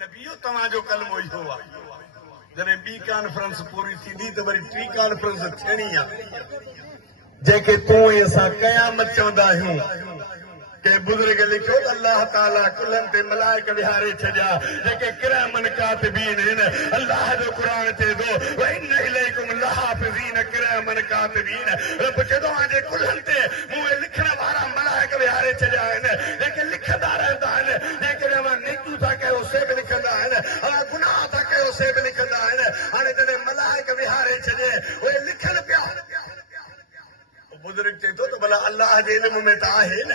नबियो तव्हांजो कलमो इहो आहे जॾहिं ॿी कॉन्फ्रेंस पूरी थींदी त वरी टी कॉन्फ्रेंस थियणी आहे जंहिंखे तूं ऐं असां क़यामत चवंदा आहियूं के बुजुर्ग लिखियो त अल्लाह ताला कुलनि ते मलाइक विहारे छॾिया जेके किरामन कातिबीन आहिनि अल्लाह जो क़ुर चए थो व इन इलैकुम लहाफ़िज़ीन किरामन कातिबीन रब चए थो मुंहिंजे कुलनि ते मूं लिखण वारा मलाइक विहारे छॾिया आहिनि जेके लिखंदा रहंदा आहिनि जेके अवां नेकियूं था कयो से बि लिखंदा आहिनि अवां गुनाह था कयो से बि लिखंदा आहिनि हाणे जॾहिं मलाइक विहारे छॾे उहे लिखनि पिया बुजुर्ग चए थो त भला अल्लाह जे इल्म में त आहे न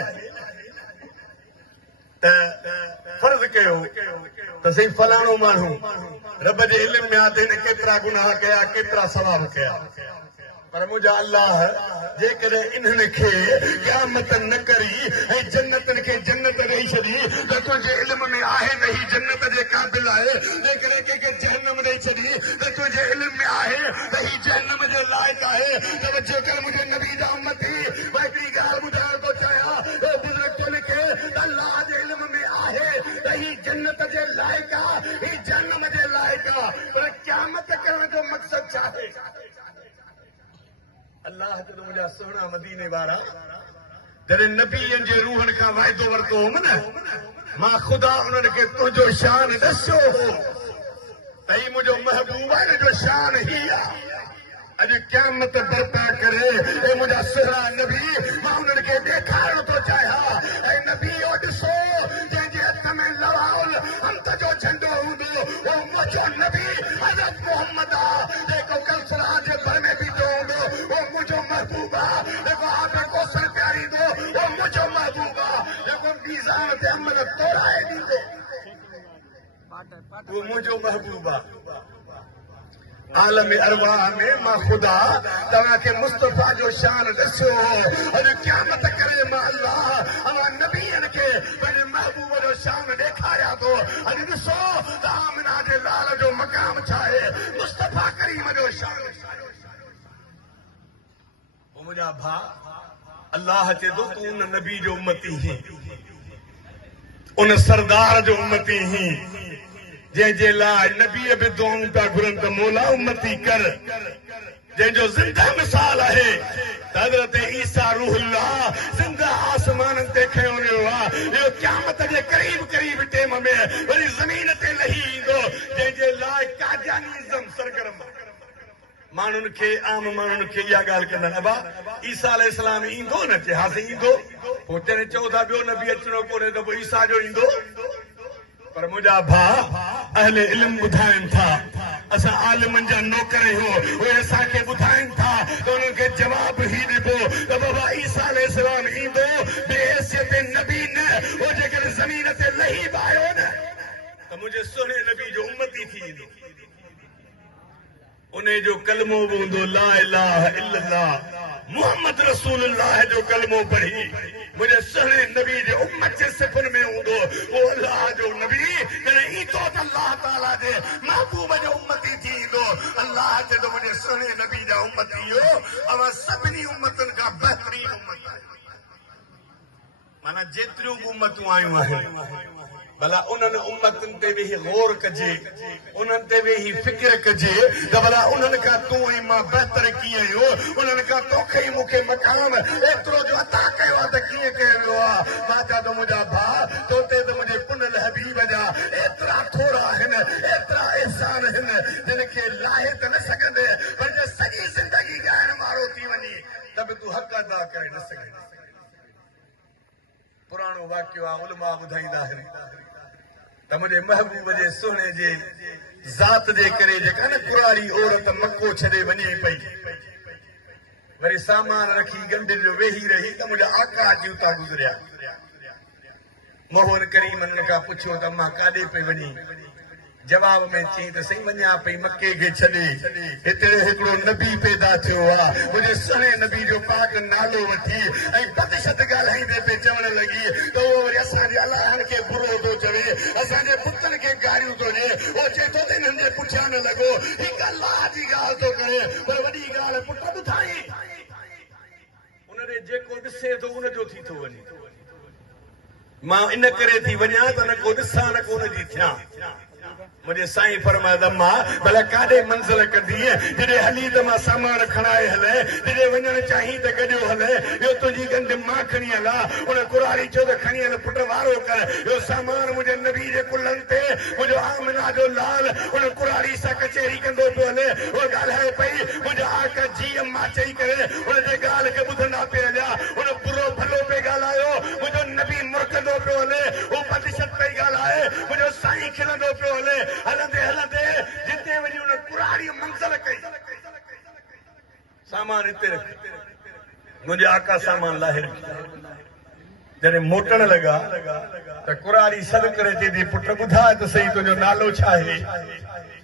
फर्ज कयो त सही फलाणो माण्हू रब जे इल्म में आहे त हिन केतिरा गुनाह कया केतिरा सवाब कया पर मुंहिंजा अल्लाह जेकॾहिं इन्हनि खे क़यामत न करी ऐं जन्नतनि खे जन्नत ॾेई छॾी त तुंहिंजे इल्म में आहे त ही जन्नत जे क़ाबिल आहे जेकॾहिं कंहिंखे जहन्नम ॾेई छॾी त तुंहिंजे इल्म में आहे त ही जहन्नम जे लाइक़ आहे तवजो कर मुंहिंजे नबी जा उम्मती मां हिकिड़ी ॻाल्हि ॿुधाइण थो चाहियां बुज़ुर्ग थो लिखे त अल्लाह जे इल्म में आहे त ही जन्नत जे लाइक़ आहे ही जहन्नम जे लाइक़ आहे पर क़यामत करण जो मक़सदु छा आहे अल्लाह जो मुंहिंजा सुहिणा मदीने वारा जॾहिं नबीअनि जे रूहनि खां वाइदो वरितो हुउमि न मां ख़ुदा उन्हनि खे तुंहिंजो शान ॾसियो हो त ही मुंहिंजो महबूब आहे हिन जो शान ही आहे अॼु क़यामत बर्पा करे ऐं मुंहिंजा सुहिणा नबी मां उन्हनि खे ॾेखारणो थो चाहियां ऐं नबी इहो ॾिसो जंहिंजे हथ में लवाउल हंध जो झंडो हूंदो उहो मुंहिंजो नबी हज़रत मोहम्मद आहे जेको कौसर जे भर में बीठो हूंदो उहो मुंहिंजो महबूब आहे जेको आब कौसर पियारींदो उहो मुंहिंजो महबूब आहे जेको मीज़ान ते अमल तोड़ाए ॾींदो उहो मुंहिंजो महबूब आहे आलम अरवाह में मां ख़ुदा तव्हांखे मुस्तफ़ा जो शान ॾसियो अॼु क़यामत करे मां अल्लाह अवां नबीअनि खे पंहिंजे महबूब जो शान ॾेखारियां थो अॼु ॾिसो त आमिना जे लाल जो मक़ाम छा आहे मुस्तफ़ा करीम जो शान मुंहिंजा भाउ अल्लाह चए थो तूं उन नबी जो उम्मती ही उन सरदार जो उम्मती ही जंहिंजे लाइ नबीअ बि दुआऊं था घुरनि त मौला उम्मती कर जंहिंजो ज़िंदा मिसाल आहे त हज़रत ईसा रूहुल्लाह ज़िंदा आसमाननि ते खयो वियो आहे इहो क़यामत जे करीब करीब टेम में वरी ज़मीन ते लही ईंदो जंहिंजे लाइ कादियानिज़म सरगर्म माण्हुनि खे आम माण्हुनि खे इहा ॻाल्हि कंदा अबा ईसा अलैहिस्सलाम ईंदो न चए हा साईं ईंदो पोइ जॾहिं चओ था ॿियो नबी अचिणो कोन्हे त पोइ ईसा जो ईंदो पर मुंहिंजा भाउ अहले इल्म ॿुधाइनि था असां आलिमनि जा नौकर आहियूं उहे असांखे ॿुधाइनि था त उन्हनि खे जवाब ई ॾिबो त बाबा ईसा अलैहिस्सलाम ईंदो बेहैसियत नबी न उहो जेकॾहिं ज़मीन ते लही बि आयो न त मुंहिंजे सुहिणे नबी जो उम्मती थी ईंदो उन जो कलमो बि हूंदो ला इलाहा इल्लल्लाह मुहम्मद रसूलुल्लाह जो कलमो पढ़ी मुंहिंजे सुहिणे नबी जे उम्मत जे सिफ़ुनि में हूंदो उहो अल्लाह जो नबी जॾहिं ईंदो त अल्लाह ताला जे महबूब जो उम्मती थी ईंदो अल्लाह चए थो मुंहिंजे सुहिणे नबी जा उम्मती हो अवां सभिनी उम्मतुनि खां बहितरीन उम्मत आहे माना जेतिरियूं बि उम्मतूं आयूं आहिनि भला उन्हनि उम्मतुनि ते वेही गौर कजे उन्हनि ते वेही फिक्र कजे त भला उन्हनि खां तूं ऐं मां बहितर कीअं आहियो उन्हनि खां तोखे ई मूंखे मक़ाम एतिरो जो अता कयो आहे त कीअं कयो वियो आहे मां चवां थो मुंहिंजा भाउ तो ते त मुंहिंजे पुनल हबीब जा एतिरा थोरा आहिनि एतिरा एहसान आहिनि जिन खे लाहे त न सघंदे पर जे सॼी ज़िंदगी ॻाइण वारो थी वञे त बि तूं हक़ अदा करे न सघंदे पुराणो वाक़ियो आहे उलमा ॿुधाईंदा आहिनि त मुंहिंजे महबूब जे सुहिणे जे ज़ात जे करे जेका न कुरारी औरत मको छॾे वञे पई वरी सामान रखी गंढियुनि जो वेही रही त मुंहिंजा आका अची उतां गुज़रिया मोहन करीम हुन खां पुछियो त मां काॾे पई वञी जवाब में चई त सही वञा पई मके खे छॾे हिते हिकिड़ो नबी पैदा थियो आहे मुंहिंजे सुहिणे नबी जो पाक नालो वठी ऐं बदशत ॻाल्हाईंदे पे चवण लॻी त उहो वरी असांजे अलाहनि खे बुरो थो चवे असांजे पुटनि खे गारियूं थो ॾिए उहो चए थो त हिननि जे पुठियां न लॻो हिकु अलाह जी ॻाल्हि थो करे पर वॾी ॻाल्हि पुट ॿुधाई उन ॾे जेको ॾिसे थो उनजो थी थो वञे मां इन करे थी वञा त न को ॾिसां न को उनजी थियां मुझे साईं फरमाया अम्मा भला काॾे मंज़िल कढी जॾहिं हली त मां सामान खणाए हले जॾहिं वञणु चाहीं त गॾियो हले इहो तुंहिंजी गंढ मां खणी हलां उन कुरारी चयो त खणी हल पुट वारो कर इहो सामान मुंहिंजे नबी जे कुल्हनि ते मुंहिंजो आमिना जो लाल उन कुरारी सां कचहरी कंदो पियो हले उहो ॻाल्हाए पई मुंहिंजा आका जी अम्मा चई करे उनजे ॻाल्हि खे ॿुधंदा पिया हलिया उन बुरो भलो पे ॻाल्हायो मुंहिंजो नबी मुरकंदो पियो हले उहो बदिशत पई ॻाल्हाए मुंहिंजो साईं खिलंदो पियो हले हलंदे हलंदे जिते वञी उन कुरारी मंज़िल कई सामान हिते रख मुंहिंजे आका सामान लाहे जॾहिं मोटण लॻा त कुरारी सॾु करे चई थी पुट ॿुधाए त सही तुंहिंजो नालो छा आहे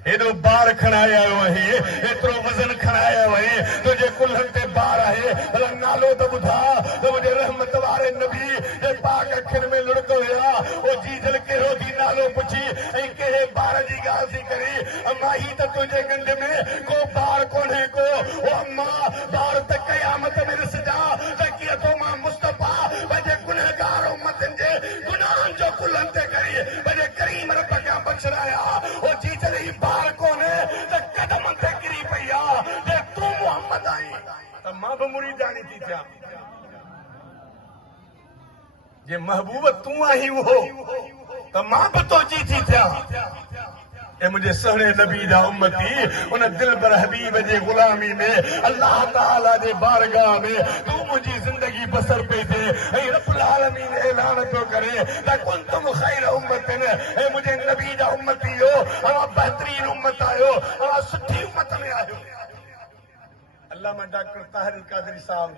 हेॾो बार खणाए आयो आहे एतिरो वज़न खणाए आयो आहे तुंहिंजे कुल्हनि ते बार आहे भला नालो त ॿुधा त मुंहिंजे रहमत वारे नबी जे पाक अखियुनि में लुड़क हुया ओ जीजल कहिड़ो थी नालो पुछी ऐं कहिड़े बार जी ॻाल्हि थी करी अम्मा ही त तुंहिंजे गंढ में को बार कोन्हे को ओ अम्मा बार त क़यामत में ॾिसजा त कीअं तो मां मुस्तफ़ा पंहिंजे गुनहगार उम्मतनि जे गुनाहनि जो कुल्हनि ते करी पंहिंजे करीम रब खां बख़्शराया ओ जीजल ही बार कोन्हे त कदम ते किरी पई आहे जे तूं मोहम्मद आहीं त मां बि मुरीदानी थी थियां जे महबूब तूं आहीं उहो त मां बि तुंहिंजी थी थियां ऐं मुंहिंजे सुहिणे नबी जा उम्मती उन दिलबर हबीब जे गुलामी में अल्लाह ताला जे बारगाह में तूं मुंहिंजी ज़िंदगी बसर पई थिए ऐं रब्बुल आलमीन ऐलान पियो करे त कुंतुम खैर उम्मतिन ऐं मुंहिंजे नबी जा उम्मती हो अवां बहितरीन उम्मत आहियो अवां सुठी उम्मत में आहियो अल्लामा डॉक्टर ताहिर कादरी साहब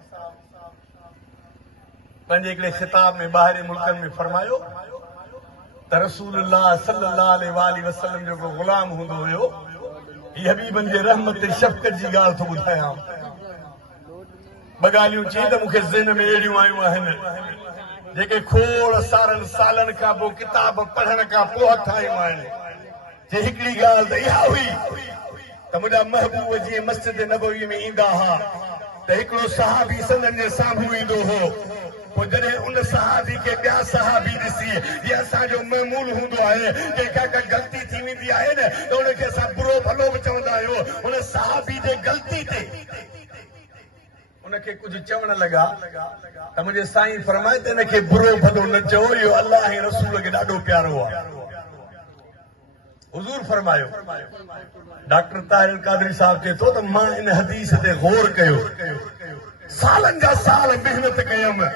पंहिंजे हिकिड़े खिताब में ॿाहिरि मुल्कनि में फरमायो त रसूलुल्लाह सल्लल्लाहु अलैहि वसल्लम जो को गुलाम हूंदो हुयो ही हबीबनि जे रहमत शफ़क़त जी ॻाल्हि थो ॿुधायां ॿ ॻाल्हियूं चई त मूंखे ज़हन में अहिड़ियूं आयूं आहिनि जेके खोड़ सालनि खां पोइ किताब पढ़ण खां पोइ हथ आयूं आहिनि जे हिकिड़ी ॻाल्हि त इहा हुई त मुंहिंजा महबूब जीअं मस्जिद नबवी में ईंदा हुआ त हिकिड़ो सहाबी संदन जे साम्हूं ईंदो हो पोइ जॾहिं उन सहाबी खे ॿिया सहाबी ॾिसी इहा असांजो महमूल हूंदो आहे कंहिंखां का ग़लती थी वेंदी आहे न त उनखे असां बुरो भलो बि चवंदा आहियूं उन सहाबी जे ग़लती ते उनखे कुझु चवण लॻा त मुंहिंजे साईं फरमाए त हिनखे बुरो भलो न चओ इहो अलाह ऐं रसूल खे ॾाढो प्यारो आहे हुज़ूर फरमायो डॉक्टर ताहिर कादरी साहब चए थो त मां इन हदीस ते गौर कयो सालनि जा साल मेहनत कयमि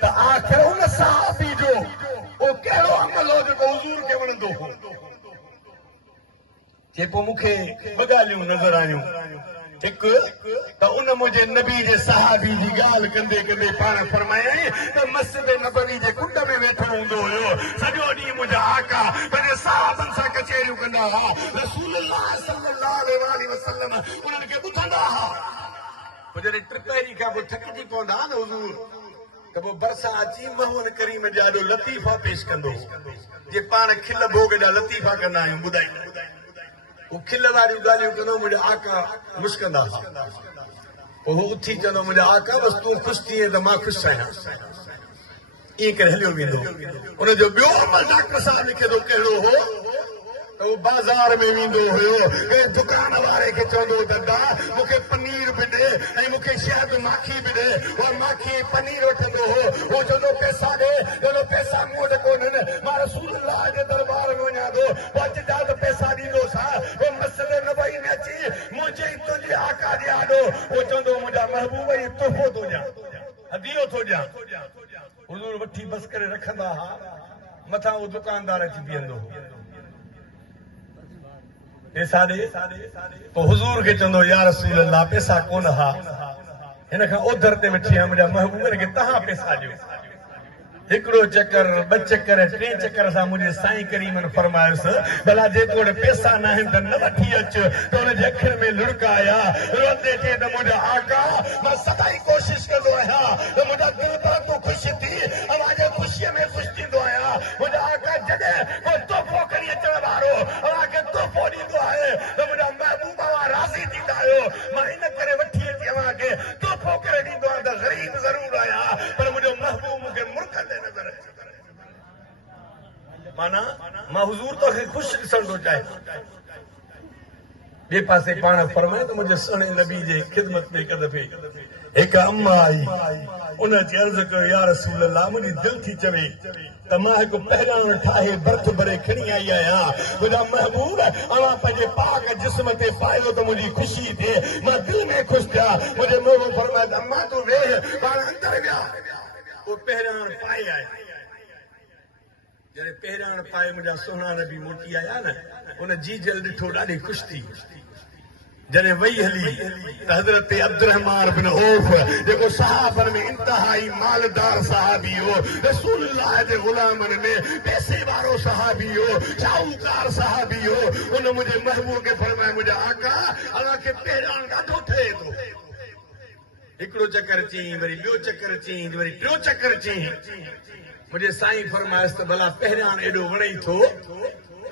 त आख़िर उन सहाबी जो उहो कहिड़ो अमल हो जेको हुज़ूर खे वणंदो हो जे पोइ मूंखे ॿ ॻाल्हियूं नज़र आयूं हिकु त उन मुंहिंजे नबी जे सहाबी जी ॻाल्हि कंदे कंदे पाण फरमायई त मस्जिद नबवी जे कुंड में वेठो हूंदो हुयो सॼो ॾींहुं मुंहिंजा आका पंहिंजे सहाबनि सां कचहरियूं कंदा हुआ रसूलुल्लाह सल्लल्लाहु अलैहि वसल्लम उन्हनि खे ॿुधंदा हुआ पोइ जॾहिं टिपहरी खां पोइ थकिजी पवंदा न हुज़ूर त पोइ बरसां अची महमूद करीम जा ॾाढो लतीफ़ा पेश कंदो जे पाण खिल भोग जा लतीफ़ा कंदा आहियूं ॿुधाईंदा वो खिल वारियूं ॻाल्हियूं कंदो मुंहिंजा आका मुस्कंदा पोइ हू उथी चवंदो मुंहिंजा आका बसि तूं ख़ुशि थी त मां ख़ुशि आहियां ईअं करे हलियो वेंदो उनजो ॿियो अमल डॉक्टर साहब लिखे थो कहिड़ो हो त वो बाज़ार में वेंदो हुयो ऐं दुकान वारे खे चवंदो दादा मूंखे पनीर बि ॾे ऐं मूंखे शहद माखी बि ॾे और माखी पनीर वठंदो हो वो चवंदो पैसा ॾे चवंदो पैसा मूं वटि कोन्हनि मां रसूलुल्लाह जे दरबार में वञा थो पोइ अचिजा त पैसा ॾींदोसि हा पोइ मस्जिद नबवी में अची मुंहिंजे तुंहिंजे आका जे आॾो उहो चवंदो मुंहिंजा महबूब ई तोहफ़ो थो ॾियां हदियो थो ॾियां हुज़ूर वठी बसि करे रखंदा हा मथां उहो दुकानदार अची बीहंदो पैसा ॾे पोइ हुज़ूर खे चवंदो या रसूल अल्लाह पैसा कोन हा हिन खां ओधर ते वेठी आहियां मुंहिंजा महबूब खे तव्हां पैसा ॾियो हिकिड़ो चकर ॿ चकर टे चकर सां मुंहिंजे साईं करीमनि फरमायोसि भला जे तो वटि पैसा न आहिनि त न वठी अचु त हुनजे अखियुनि में लुड़क आया रोते चए त मुंहिंजा आका मां सदाई कोशिशि कंदो आहियां त मुंहिंजा दिलि पर तूं ख़ुशि थी अवांजे ख़ुशीअ में ख़ुशि थींदो आहियां मुंहिंजा आका जॾहिं को तोहफ़ो खणी अचण वारो अव्हांखे तोहफ़ो ॾींदो आहे त मुंहिंजा महबूब अव्हां राज़ी थींदा आहियो मां इन करे वठी अची अव्हांखे तोहफ़ो करे ॾींदो आहियां त ग़रीब ज़रूरु आहियां पर मुंहिंजो महबूब मूंखे मुर्ख ते नज़र माना मां हुजूर तो खुश ॾिसण थो चाहे ॿिए पासे पाण फरमाए त मुंहिंजे सुहिणे नबी जे ख़िदमत में हिकु दफ़े हिकु अम्मा आई उन जी अर्ज़ कयो या रसूल अल्लाह मुंहिंजी दिलि थी चवे त मां हिकु पहिरां ठाहे बर्थ भरे खणी आई आहियां मुंहिंजा महबूब अवां पंहिंजे पाक जिस्म ते पायो त मुंहिंजी ख़ुशी थिए मां दिलि में ख़ुशि थिया मुंहिंजे महबूब फरमाए त अम्मा तूं वेह पाण अंदरि विया उहो पहिरां पाए आया जॾहिं पहिरां पाए मुंहिंजा सुहिणा नबी मोटी आया न उन जी जल ॾिठो ॾाढी ख़ुशि थी जॾहिं वई हली त हज़रत अब्दुर्रहमान बिन औफ जेको सहाबनि में इंतहाई मालदार सहाबी हो रसूलुल्लाह जे ग़ुलामनि में पैसे वारो सहाबी हो शाहूकार सहाबी हो उन मुंहिंजे महबूब खे फरमाए मुंहिंजा आका अलाह खे पहिरां ॾाढो ठहे थो हिकिड़ो चकर चई वरी ॿियो चकर चई वरी टियों चकर चई मुंहिंजे साईं फरमाइस त भला पहिरां एॾो वणई थो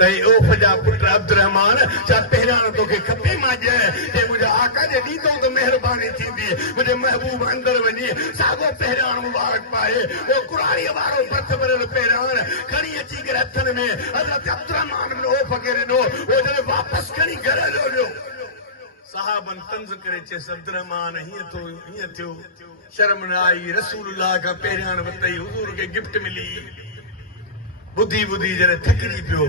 त औफ जा पुट अब्दुर्रहमान छा पहिरां तोखे खपे मां ॾिए मुंहिंजा आका जे ॾींदो त महिरबानी थींदी मुंहिंजे महबूब अंदरि वञी साॻियो पहिरां मुबारक पाए उहो कुराड़ीअ वारो बर्थ भरियल पहिरां खणी अची करे हथनि में हज़रत अब्दुर्रहमान बिन औफ खे ॾिनो उहो जॾहिं वापसि खणी घर जो साहबन तंज़ करे चयसि अब्दुर्रहमान हीअं थियो शर्म न आई रसूलुल्लाह खां पहिरियां वरितई हुज़ूर खे गिफ्ट मिली ॿुधी ॿुधी जॾहिं थकिजी पियो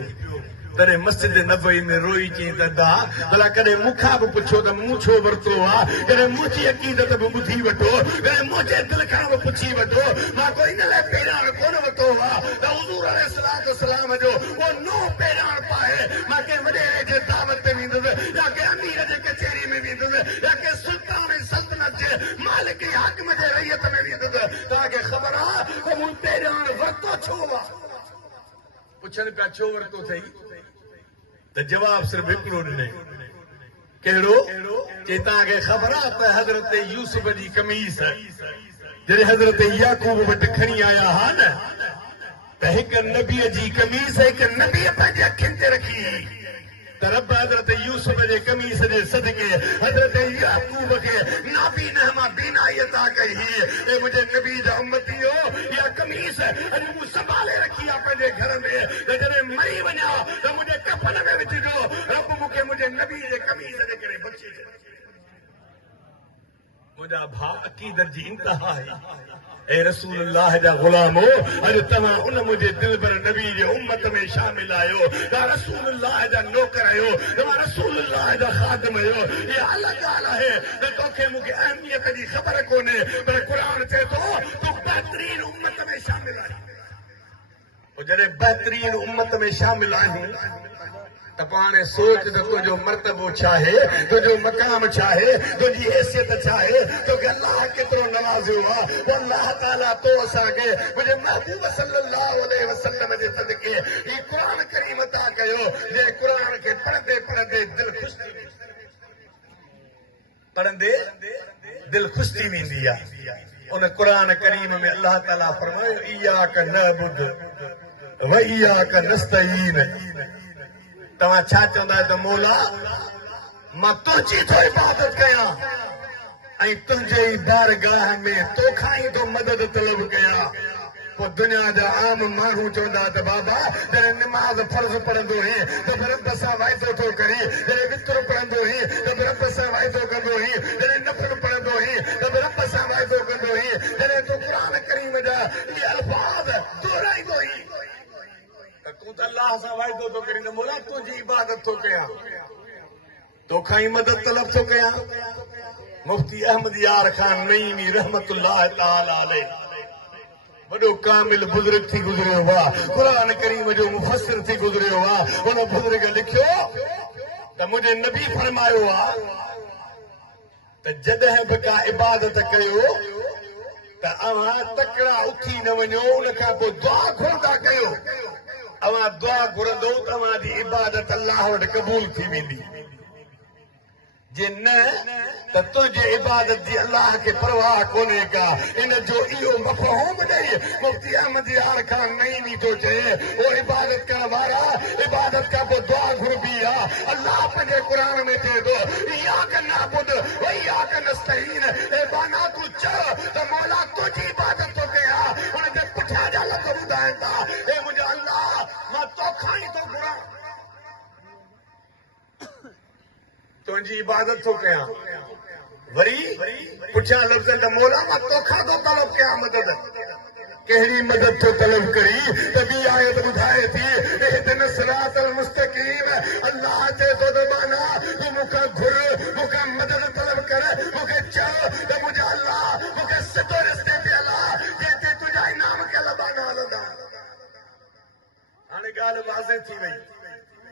तॾहिं मस्जिद नबवी में रोई चई त दा भला कॾहिं मूंखां बि पुछो त मूं छो वरितो आहे कॾहिं मुंहिंजी अक़ीदत बि ॿुधी वठो कॾहिं मुंहिंजे दिलि खां बि पुछी वठो मां कोई इन लाइ पहिरां कोन वरितो आहे त हुज़ूर अलैहिस्सलाम जो उहो नओं पहिरां पाए मां कंहिं वॾेरे जे दावत ते वेंदुसि या कंहिं अमीर जे कचहरी में वेंदुसि या कंहिं सुल्तान सल्तनत जे मालिक हाकिम जे रैयत में वेंदुसि तव्हांखे ख़बर आहे त मूं पहिरां वरितो छो आहे पुछनि पिया छो वरितो अथई त जवाब सिर्फ़ हिकिड़ो ॾिनई कहिड़ो चई तव्हांखे ख़बर आहे त हज़रत यूसुफ जी कमीस जॾहिं हज़रत याकूब वटि खणी आया हा न त हिकु नबीअ जी कमीस हिकु नबीअ पंहिंजे अखियुनि ते रखी त रब हज़रत यूसुफ जे कमीस जे सदके हज़रत याकूब खे नाबीना बीनाई अता कई ऐं मुंहिंजे नबी जा उम्मतीओ इहा कमीस अॼु मूं संभाले रखी आहे पंहिंजे घर में त जॾहिं मरी वञा त मुंहिंजे कफन में विझिजो रब मूंखे मुंहिंजे नबी जे कमीस जे करे बची मुंहिंजा भाउ अक़ीदत जी इंतिहा आहे ऐं रसूलुल्लाह जा ग़ुलामो अॼु तव्हां उन मुंहिंजे दिलबर नबी जे उम्मत में शामिल आहियो तव्हां रसूलुल्लाह जा नौकर आहियो तव्हां रसूलुल्लाह जा ख़ादिम आहियो इहा अलॻि ॻाल्हि आहे त तोखे मूंखे अहमियत जी ख़बर कोन्हे पर क़ुर चए थो तूं बहितरीन उम्मत में शामिल आहीं पोइ जॾहिं बहितरीन उम्मत में शामिल आहीं त पाणे सोच त तुंहिंजो मर्तबो छा आहे तुंहिंजो मक़ाम छा आहे तुंहिंजी हैसियत छा आहे तोखे अलाह केतिरो नवाज़ियो आहे पोइ अलाह ताला तो असांखे मुंहिंजे महबूब सल्लल्लाहु अलैहि वसल्लम जे सदके ही क़ुर करीम अता कयो जंहिं क़ुर खे पढ़ंदे पढ़ंदे दिलि ख़ुशि थी वेंदी पढ़ंदे दिलि ख़ुशि थी वेंदी आहे उन क़ुर करीम में अलाह ताला फरमायो इय्याक नअबुदु व इय्याक नस्तईन तव्हां छा चवंदा आहियो त मौला मां तुंहिंजी थो इबादत कयां ऐं तुंहिंजे ई बारगाह में तोखां ई थो मदद तलब कयां पोइ दुनिया जा आम माण्हू चवंदा त बाबा जॾहिं निमाज़ फर्ज़ पढ़ंदो हुई त रब सां वाइदो थो करे जॾहिं वित्र पढ़ंदो हुई त रब सां वाइदो कंदो हुई जॾहिं नफ़ल पढ़ंदो हुई त रब सां वाइदो कंदो हुई जॾहिं तूं क़ुर करीम जा इहे अल्फाज़ दोहराईंदो हुई तूं त अलाह सां वाइदो थो करीं त मौला तुंहिंजी इबादत थो कयां तोखां ई मदद तलब थो कयां मुफ्ती अहमद यार खान नईमी रहमतुल्लाह ताला अलैह वॾो कामिल बुज़ुर्ग थी गुज़रियो आहे क़ुर करीम जो मुफ़स्सिर थी गुज़रियो आहे उन बुज़ुर्ग लिखियो त मुंहिंजे नबी फरमायो आहे त जॾहिं बि का इबादत कयो त अव्हां तकड़ा उथी न वञो उन खां पोइ दुआ घुरंदा कयो अव्हां दुआ घुरंदो तव्हांजी इबादत अलाह वटि क़बूल थी वेंदी जे न त तुंहिंजे इबादत जी अलाह खे परवाह कोन्हे का इन जो इहो मफ़हूम ॾेई मुफ्ती अहमद यार खान नईमी थो चए उहो इबादत करण वारा इबादत खां पोइ दुआ घुरबी आहे अलाह पंहिंजे क़ुर में चए थो इय्याक नअबुदु व इय्याक नस्तईन ए बाना तूं चओ त मौला तुंहिंजी इबादत थो कयां हुन जे पुठियां जा लफ़्ज़ ॿुधाइनि था ए मुंहिंजो अलाह मां तुझी इबादत तो कया वरी पुठियां लफ़्ज़नि त मौला मां तोखां थो तलब कया मदद कहिड़ी मदद तो तलब करी तभी आयत ॿुधाए थी इहदिन सिरातल मुस्तक़ीम अल्लाह जे तो माना तू मूंखां घुर मूंखां मदद तलब कर मूंखे चओ त मुंहिंजा अल्लाह मूंखे सिधो रस्ते ते हला जेते तुंहिंजा इनाम कयल बाना हलंदा हाणे ॻाल्हि वाज़े थी वई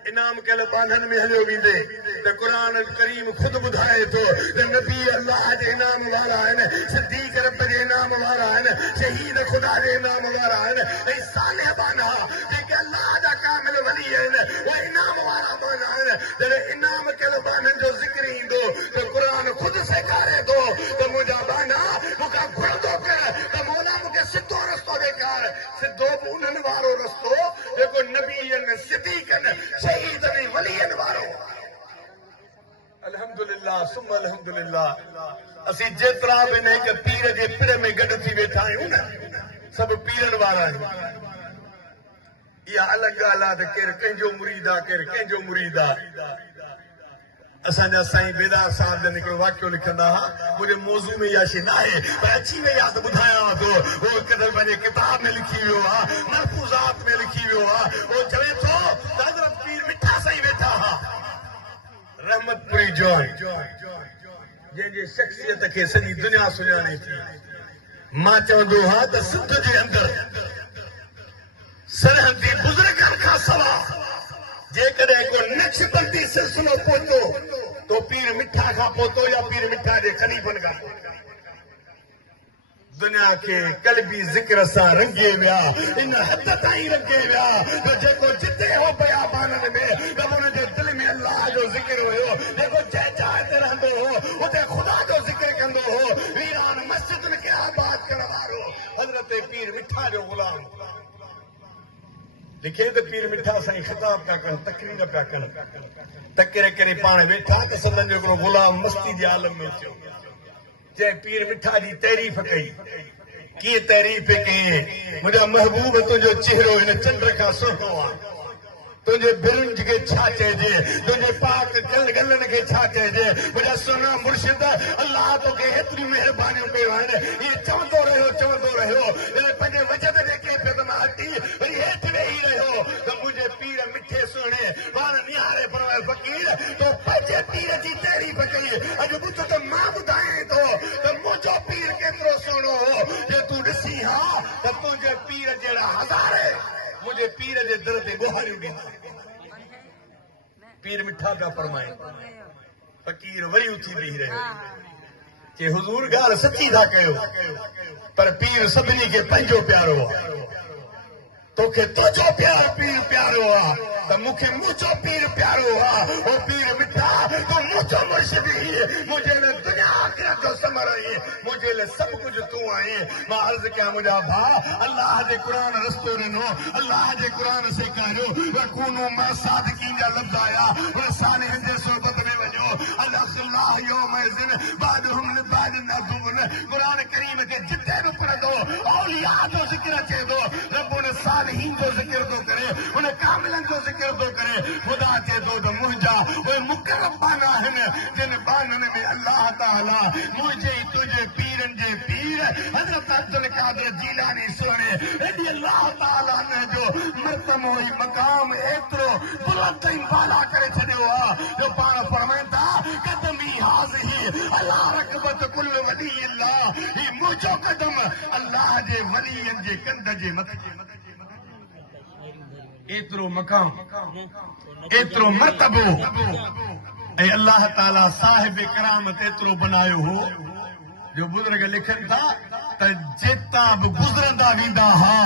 इनाम कयल बाननि में हलियो वेंदे त क़ुर करीम ख़ुदि ॿुधाए थो त नबी अल्लाह जे इनाम वारा आहिनि सिद्दीक़ रब जे इनाम वारा आहिनि शहीद ख़ुदा जे इनाम वारा आहिनि ऐं सालिह बाना जेके अल्लाह जा कामिल वली आहिनि उहे इनाम वारा बाना आहिनि जॾहिं इनाम कयल बाननि जो ज़िक्र ईंदो त क़ुर ख़ुदि सेखारे थो त मुंहिंजा बाना मूंखां घुरंदो कर त मौला मूंखे सिधो रस्तो ॾेखार सिधो बि उन्हनि वारो रस्तो जेको नबीअनि सिद्दीक़नि शहीदनि वलीअनि वारो अल्हम्दुलिल्लाह सुम अल्हम्दुलिल्लाह असीं जेतिरा बि हिन हिक पीर जे पिड़ में गॾु थी वेठा आहियूं न सभु पीरनि वारा आहियूं इहा अलॻि ॻाल्हि आहे त केरु कंहिंजो मुरीद आहे केरु कंहिंजो मुरीद आहे असांजा साईं बेदार साहिब जन हिकिड़ो वाक़ियो लिखंदा हुआ मुंहिंजे मौज़ू में इहा शइ न आहे पर अची वई आहे त ॿुधायांव थो उहो हिकु दफ़े पंहिंजे किताब में लिखी वियो आहे महफ़ूज़ात में लिखी वियो आहे उहो चवे थो त हज़रत पीर मिठा साईं वेठा हुआ रहमतपुरी जॉन जंहिंजे शख़्सियत खे सॼी दुनिया सुञाणे थी मां चवंदो हा त सिंध जे अंदरि सरहदी बुज़ुर्गनि खां सवाइ जेकॾहिं को नक्शबंदी सिलसिलो पहुतो तो पीर मिठा खां पहुतो या पीर मिठा जे ख़लीफ़नि खां दुनिया खे कल्बी ज़िक्र सां रंगे विया इन हद ताईं रंगे विया त जेको जिते हो बयाबाननि में त हुनजे दिलि में अल्लाह जो ज़िक्र हुयो जेको जंहिं जाइ ते रहंदो हो उते ख़ुदा जो ज़िक्र कंदो हो वीरान मस्जिदुनि खे आबाद करण वारो हज़रत पीर मिठा जो ग़ुलाम लिखे त पीर मिठा साईं ख़िताब पिया कनि तकरीर पिया कनि तकिरे करे पाण वेठा त संदन जो हिकिड़ो ग़ुलाम मस्ती जे आलम में थियो जंहिं पीर मिठा जी तारीफ़ कई कीअं तारीफ़ कई मुंहिंजा महबूब तुंहिंजो चेहरो हिन चंड खां सुहिणो आहे तुंहिंजे बिरुंज खे छा चइजे तुंहिंजे पाक गलनि खे छा चइजे मुंहिंजा सोना मुर्शिद अल्लाह तोखे हेतिरियूं महिरबानियूं कयूं आहिनि इहे चवंदो रहियो पंहिंजे वजद जे कंहिं पे त मां हटी वरी हेठि वेही रहियो त मुंहिंजे पीर मिठे सुहिणे पाण निहारे पर फ़क़ीर तो पंहिंजे पीर जी तारीफ़ कई अॼु ॿुध त मां ॿुधायां थो त मुंहिंजो पीर केतिरो सुहिणो हो जे तूं ॾिसी हा त तुंहिंजे पीर जहिड़ा हज़ारे मुंहिंजे पीर जे दिल ते ॿुहारियूं ॾींदा पीर मिठा पिया फरमाए फ़क़ीर वरी उथी बीह रहियो कि हुज़ूर ॻाल्हि सची था कयो पर पीर सभिनी खे पंहिंजो प्यारो आहे तोखे तुंहिंजो पीर प्यारो आहे त मूंखे मुंहिंजो पीर प्यारो आहे ओ पीर मिठा तूं मुंहिंजो मुर्शिद आहीं मुंहिंजे लाइ दुनिया आख़िरत जो समर आहीं मुंहिंजे लाइ सभु कुझु तूं आहीं मां अर्ज़ु कयां मुंहिंजा भाउ अल्लाह जे क़ुर रस्तो ॾिनो अल्लाह जे क़ुर सेखारियो वकूनू मा सादिकीन जा लफ़्ज़ आया उन सालिहनि जे सोबत में वञो अल्लाह यौमइज़िन बादहुम लिबादिन अदुवन क़ुर करीम खे जिते बि पढ़ंदो औलिया जो ज़िक्र अचे थो रब सालिहीन जो ज़िक्र थो करे उन कामिलनि जो ज़िक्र थो करे ख़ुदा चए थो त मुंहिंजा उहे मुक़रब बाना आहिनि जिन बाननि में अल्लाह ताला मुंहिंजे तुंहिंजे पीरनि जे पीर हज़रत अब्दुल क़ादिर जीलानी सुहिणे एॾी अल्लाह ताला जो मर्तबो ऐं मक़ाम एतिरो बुलंद ऐं बाला करे छॾियो आहे जो पाण फरमाइनि था क़दमी हाज़िही अला रकबत कुल वली अल्लाह ही मुंहिंजो क़दम अल्लाह जे वलीअनि जे कंध जे मथे एतिरो मक़ाम एतिरो मर्तबो ऐं अल्लाह ताला साहिब करामत एतिरो बनायो हो जो बुज़ुर्ग लिखनि था त जेता बि गुज़रंदा वेंदा हुआ